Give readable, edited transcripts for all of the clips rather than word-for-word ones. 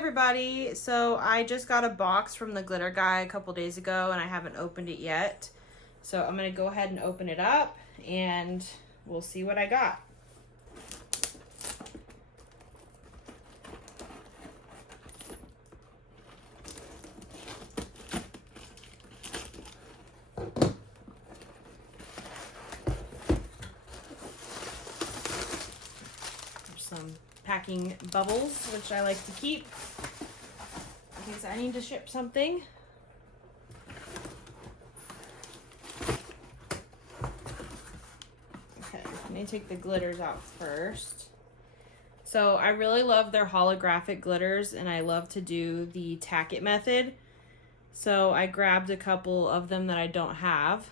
everybody. So I just got a box from the glitter guy a couple days ago and I haven't opened it yet. So I'm gonna go ahead and open it up and we'll see what I got. Some packing bubbles, which I like to keep in case I need to ship something. Okay, let me take the glitters out first. So I really love their holographic glitters and I love to do the tack it method. So I grabbed a couple of them that I don't have.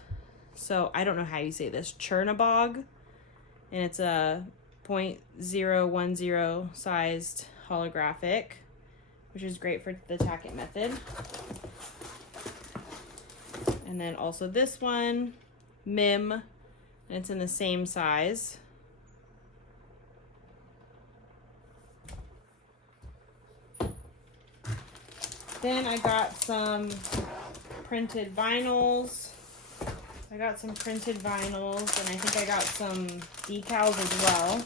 So I don't know how you say this, Chernabog, and it's a 0.010 sized holographic, which is great for the tack it method. And then also this one, Mim, and it's in the same size. Then I got some printed vinyls. And I think I got some decals as well.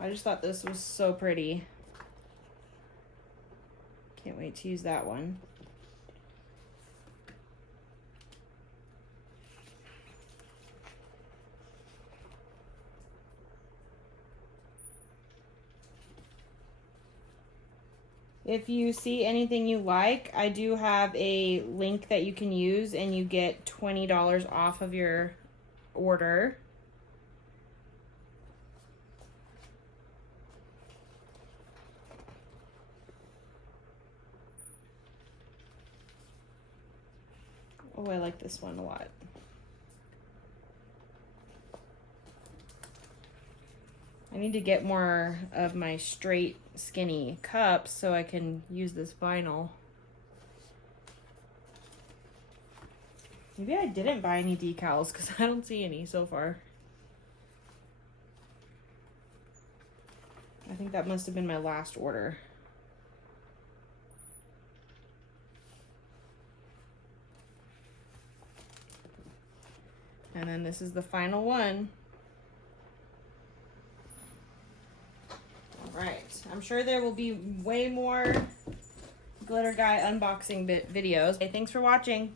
I just thought this was so pretty. Can't wait to use that one. If you see anything you like, I do have a link that you can use and you get $20 off of your order. Oh, I like this one a lot. I need to get more of my straight, skinny cups so I can use this vinyl. Maybe I didn't buy any decals because I don't see any so far. I think that must have been my last order. And then this is the final one. Right, I'm sure there will be way more Glitter Guy unboxing videos. Okay, thanks for watching.